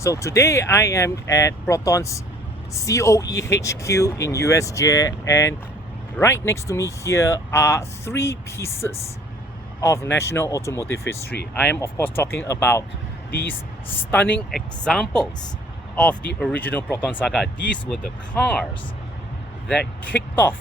So today I am at Proton's COE HQ in USJ, and right next to me here are three pieces of national automotive history. I am of course talking about these stunning examples of the original Proton Saga. These were the cars that kicked off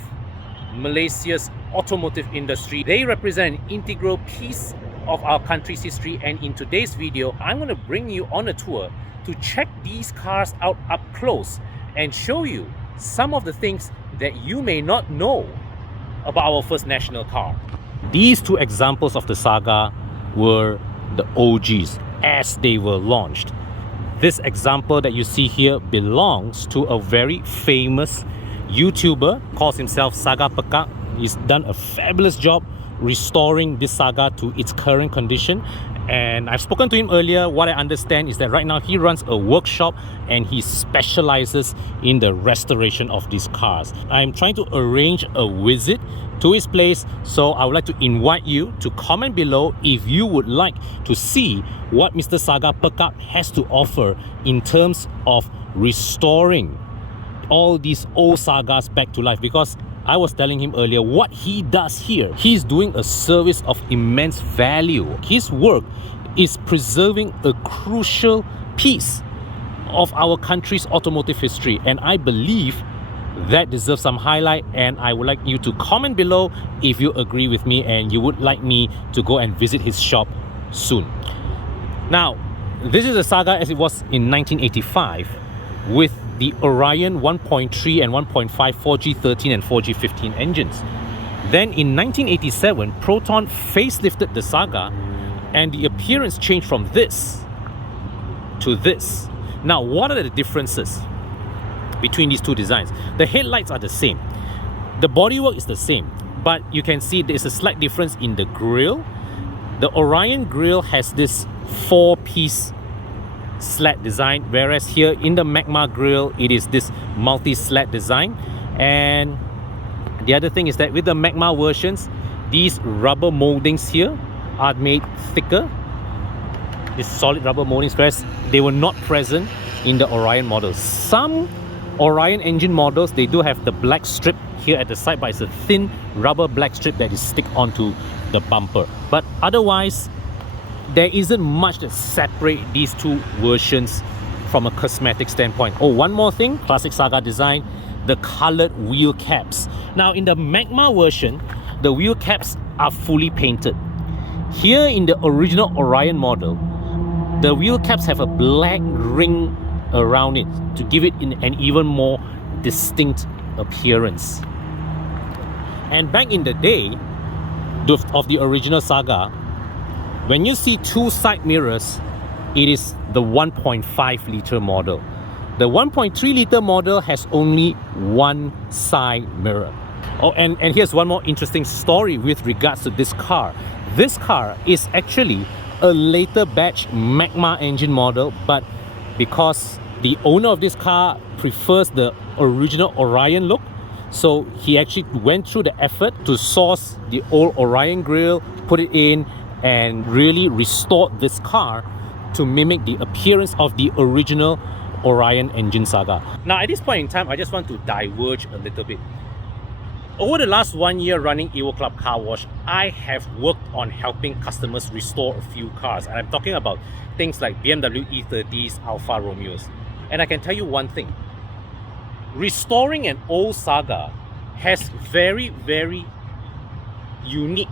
Malaysia's automotive industry. They represent an integral piece of our country's history, and in today's video I'm going to bring you on a tour to check these cars out up close and show you some of the things that you may not know about our first national car. These two examples of the Saga were the OGs as they were launched. This example that you see here belongs to a very famous YouTuber, calls himself Saga Pekak. He's done a fabulous job restoring this Saga to its current condition, and I've spoken to him earlier. What I understand is that right now he runs a workshop and he specializes in the restoration of these cars. I'm trying to arrange a visit to his place, so I would like to invite you to comment below if you would like to see what Mr. Saga Pekak has to offer in terms of restoring all these old Sagas back to life, because I was telling him earlier what he does here. He's doing a service of immense value. His work is preserving a crucial piece of our country's automotive history, and I believe that deserves some highlight, and I would like you to comment below if you agree with me and you would like me to go and visit his shop soon. Now, this is a Saga as it was in 1985 with the Orion 1.3 and 1.5 4G13 and 4G15 engines. Then in 1987, Proton facelifted the Saga and the appearance changed from this to this. Now, what are the differences between these two designs? The headlights are the same, the bodywork is the same, but you can see there's a slight difference in the grille. The Orion grille has this 4-piece slat design, whereas here in the Magma grille it is this multi-slat design. And the other thing is that with the Magma versions, these rubber moldings here are made thicker, these solid rubber moldings, whereas they were not present in the Orion models. Some Orion engine models, they do have the black strip here at the side, but it's a thin rubber black strip that is stick onto the bumper. But otherwise, there isn't much that separates these two versions from a cosmetic standpoint. Oh, one more thing, classic Saga design, the colored wheel caps. Now in the Magma version, the wheel caps are fully painted. Here in the original Orion model, the wheel caps have a black ring around it to give it an even more distinct appearance. And back in the day of the original Saga, when you see two side mirrors, it is the 1.5 liter model. The 1.3 liter model has only one side mirror. Oh, and here's one more interesting story with regards to this car. This car is actually a later batch Magma engine model, but because the owner of this car prefers the original Orion look, so he actually went through the effort to source the old Orion grille, put it in, and really restored this car to mimic the appearance of the original Orion engine Saga. Now at this point in time, I just want to diverge a little bit. Over the last 1 year running EvoClub Car Wash, I have worked on helping customers restore a few cars, and I'm talking about things like BMW E30s, Alfa Romeos. And I can tell you one thing, restoring an old Saga has very, very unique,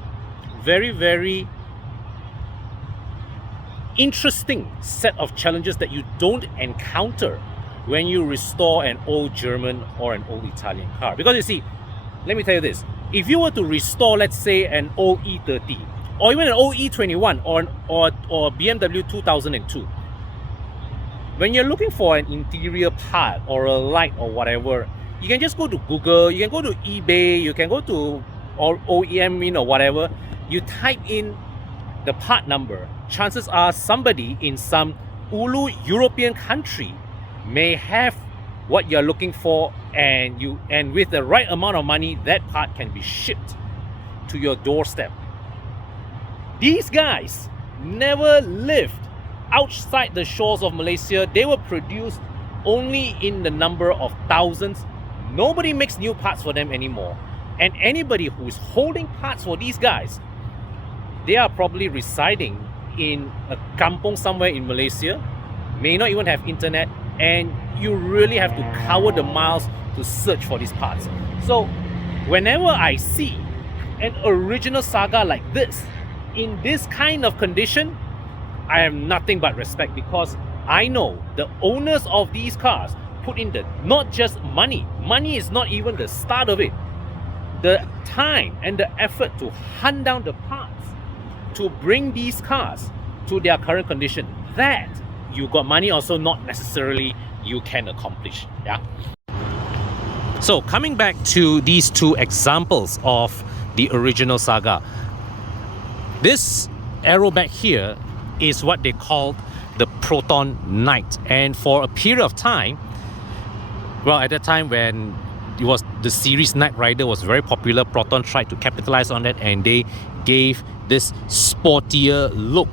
very interesting set of challenges that you don't encounter when you restore an old German or an old Italian car. Because you see, let me tell you this, if you were to restore, let's say, an old E30 or even an old E21 or BMW 2002, when you're looking for an interior part or a light or whatever, you can just go to Google, you can go to eBay, you can go to OEM or whatever, you type in the part number, chances are somebody in some Ulu European country may have what you're looking for, and with the right amount of money, that part can be shipped to your doorstep. These guys never lived outside the shores of Malaysia. They were produced only in the number of thousands. Nobody makes new parts for them anymore. And anybody who's holding parts for these guys, they are probably residing in a kampong somewhere in Malaysia, may not even have internet, and you really have to cover the miles to search for these parts. So whenever I see an original Saga like this, in this kind of condition, I have nothing but respect, because I know the owners of these cars put in the, not just money is not even the start of it, the time and the effort to hunt down the parts to bring these cars to their current condition. That you got money also not necessarily you can accomplish. Yeah. So coming back to these two examples of the original Saga, this aerobag here is what they called the Proton Knight, and for a period of time, well, at that time when it was the series Knight Rider was very popular, Proton tried to capitalize on that, and they gave this sportier look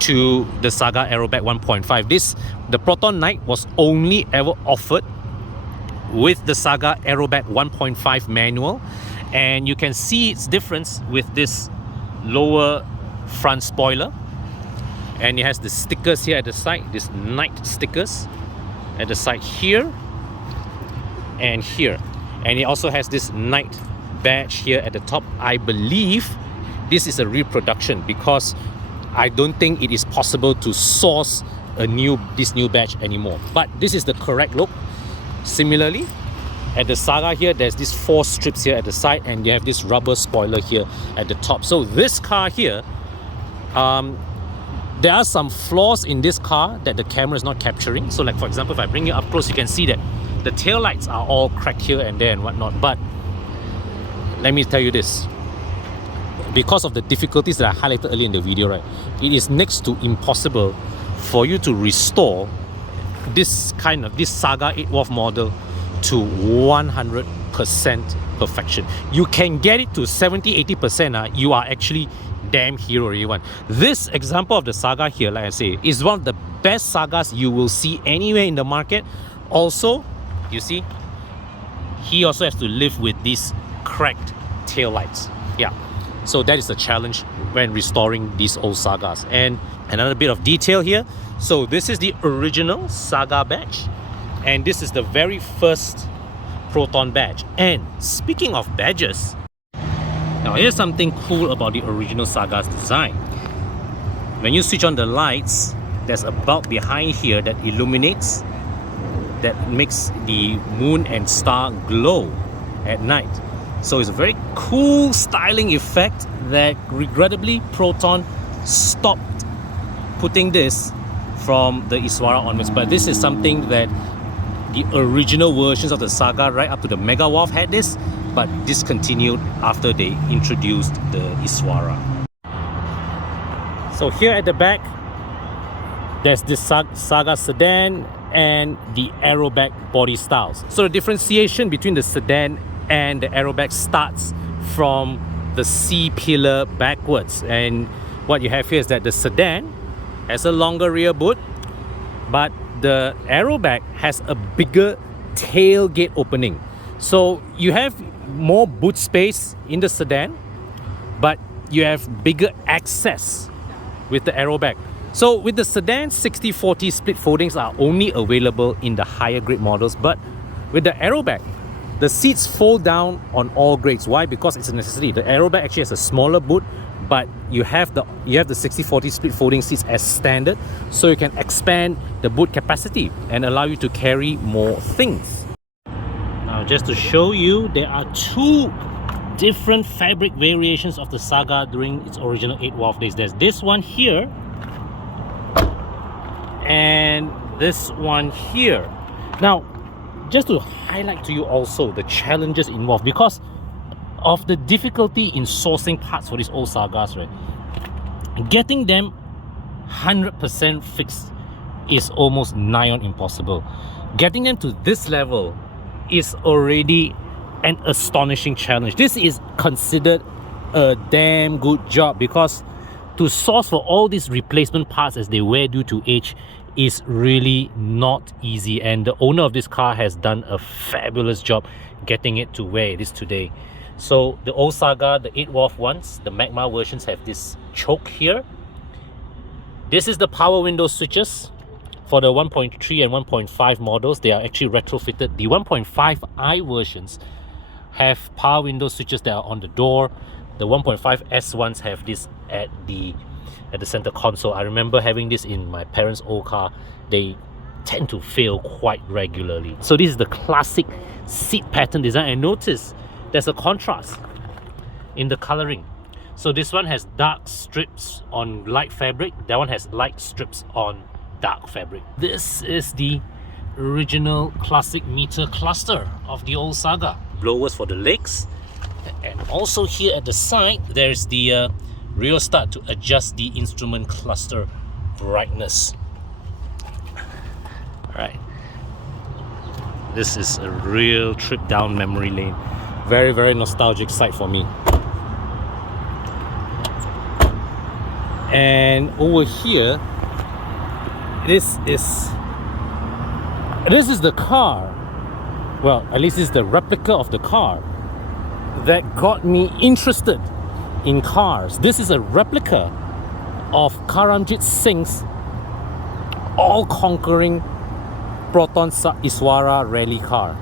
to the Saga Aerobag 1.5. The Proton Knight was only ever offered with the Saga Aerobag 1.5 manual, and you can see its difference with this lower front spoiler, and it has the stickers here at the side, this Knight stickers at the side here and here, and it also has this Knight badge here at the top. I believe this is a reproduction, because I don't think it is possible to source this new badge anymore, but this is the correct look. Similarly, at the Saga here, there's these 4 strips here at the side, and you have this rubber spoiler here at the top. So this car here, there are some flaws in this car that the camera is not capturing. So like, for example, if I bring it up close, you can see that the tail lights are all cracked here and there and whatnot. But let me tell you this, because of the difficulties that I highlighted earlier in the video, right, it is next to impossible for you to restore this Saga 8WAF model to 100% perfection. You can get it to 70-80%. You are actually damn hero, everyone. This example of the Saga here, like I say, is one of the best Sagas you will see anywhere in the market. Also, you see, he also has to live with these cracked tail lights. Yeah, so that is the challenge when restoring these old Sagas. And another bit of detail here, so this is the original Saga badge, and this is the very first Proton badge. And speaking of badges, now here's something cool about the original Saga's design. When you switch on the lights, there's a bulb behind here that illuminates, that makes the moon and star glow at night. So it's a very cool styling effect that regrettably Proton stopped putting this from the Iswara onwards. But this is something that the original versions of the Saga right up to the Mega WAF had this, but discontinued after they introduced the Iswara. So here at the back, there's this Saga sedan and the aerobag body styles. So the differentiation between the sedan and the aerobag starts from the C-pillar backwards. And what you have here is that the sedan has a longer rear boot, but the aerobag has a bigger tailgate opening. So you have more boot space in the sedan, but you have bigger access with the aerobag. So with the sedan, 60-40 split foldings are only available in the higher grade models, but with the aerobag, the seats fold down on all grades. Why? Because it's a necessity. The aerobag actually has a smaller boot, but you have the 60-40 split folding seats as standard, so you can expand the boot capacity and allow you to carry more things. Now, just to show you, there are 2 different fabric variations of the Saga during its original 8WAF days. There's this one here and this one here. Now, just to highlight to you also the challenges involved, because of the difficulty in sourcing parts for these old Sagas, right? Getting them 100% fixed is almost nigh on impossible. Getting them to this level is already an astonishing challenge. This is considered a damn good job, because to source for all these replacement parts as they wear due to age is really not easy, and the owner of this car has done a fabulous job getting it to where it is today. So the old Saga, the 8-valve ones, the Magma versions, have this choke here. This is the power window switches. For the 1.3 and 1.5 models, they are actually retrofitted. The 1.5i versions have power window switches that are on the door. The 1.5S ones have this at the center console. I remember having this in my parents' old car. They tend to fail quite regularly. So this is the classic seat pattern design, and notice there's a contrast in the coloring. So this one has dark strips on light fabric, that one has light strips on dark fabric. This is the original classic meter cluster of the old Saga. Blowers for the legs, and also here at the side there's the rear start to adjust the instrument cluster brightness. Alright, this is a real trip down memory lane. Very nostalgic sight for me. And over here, this is the car, well, at least it's the replica of the car that got me interested in cars. This is a replica of Karamjit Singh's all-conquering Proton Iswara rally car.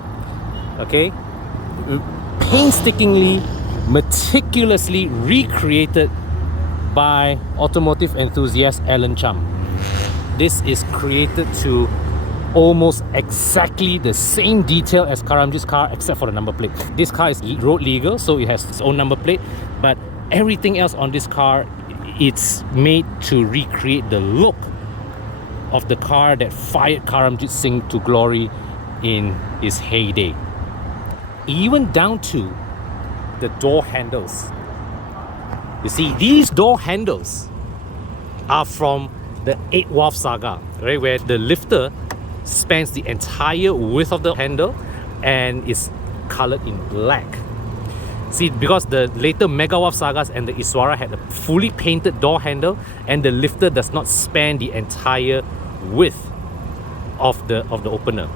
Okay, painstakingly, meticulously recreated by automotive enthusiast Alan Chum. This is created to almost exactly the same detail as Karamjit's car, except for the number plate. This car is road legal, so it has its own number plate, but everything else on this car, it's made to recreate the look of the car that fired Karamjit Singh to glory in his heyday. Even down to the door handles. You see, these door handles are from the 8-valve Saga, right, where the lifter spans the entire width of the handle and is colored in black. See, because the later Megawatt Sagas and the Iswara had a fully painted door handle, and the lifter does not span the entire width of the opener.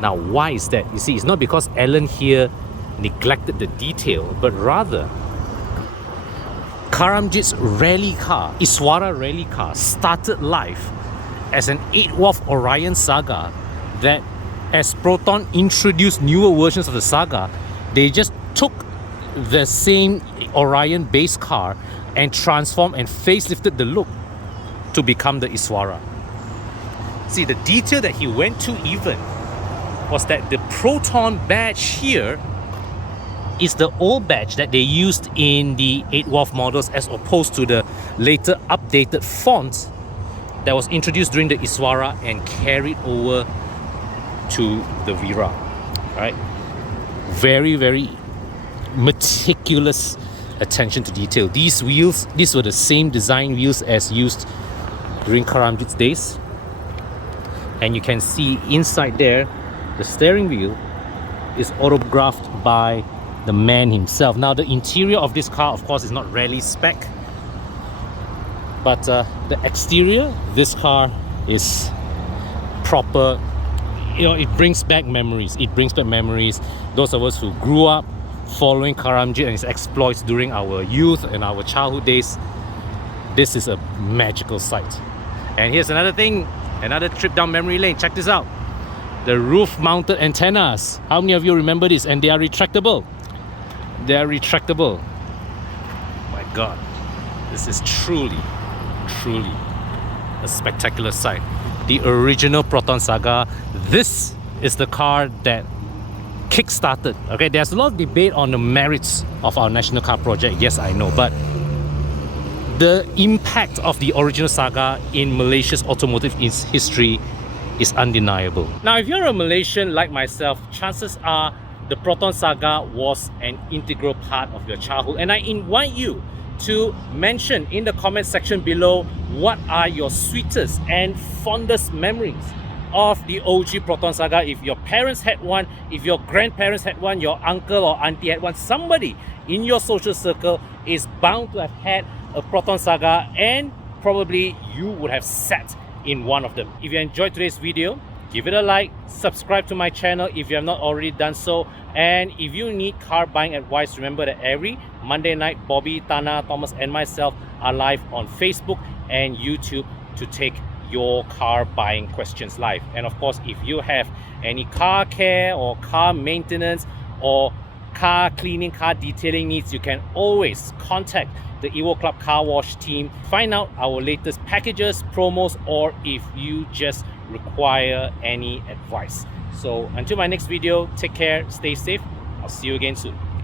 Now, why is that? You see, it's not because Alan here neglected the detail, but rather Karamjit's rally car, Iswara rally car, started life as an 8-valve Orion Saga that, as Proton introduced newer versions of the Saga, they just took the same Orion base car and transformed and facelifted the look to become the Iswara. See, the detail that he went to even was that the Proton badge here is the old badge that they used in the 8-valve models, as opposed to the later updated font that was introduced during the Iswara and carried over to the Vira. Right? Very meticulous attention to detail. These wheels, these were the same design wheels as used during Karamjit's days. And you can see inside there, the steering wheel is autographed by the man himself. Now, the interior of this car, of course, is not rally spec, but the exterior, this car is proper. You know, it brings back memories. It brings back memories. Those of us who grew up following Karamjit and his exploits during our youth and our childhood days, this is a magical sight. And here's another thing, another trip down memory lane. Check this out. The roof-mounted antennas. How many of you remember this? And they are retractable. They are retractable. My God, this is truly a spectacular sight. The original Proton Saga. This is the car that kick-started. Okay, there's a lot of debate on the merits of our national car project. Yes, I know, but the impact of the original Saga in Malaysia's automotive history is undeniable. Now, if you're a Malaysian like myself, chances are the Proton Saga was an integral part of your childhood, and I invite you to mention in the comment section below what are your sweetest and fondest memories of the OG Proton Saga. If your parents had one, if your grandparents had one, your uncle or auntie had one, somebody in your social circle is bound to have had a Proton Saga, and probably you would have sat in one of them. If you enjoyed today's video, give it a like, subscribe to my channel if you have not already done so, and if you need car buying advice, remember that every Monday night, Bobby, Tana, Thomas and myself are live on Facebook and YouTube to take your car buying questions live. And of course, if you have any car care or car maintenance or car cleaning, car detailing needs, you can always contact the EvoClub Car Wash team. Find out our latest packages, promos, or if you just require any advice. So until my next video, take care, stay safe. I'll see you again soon.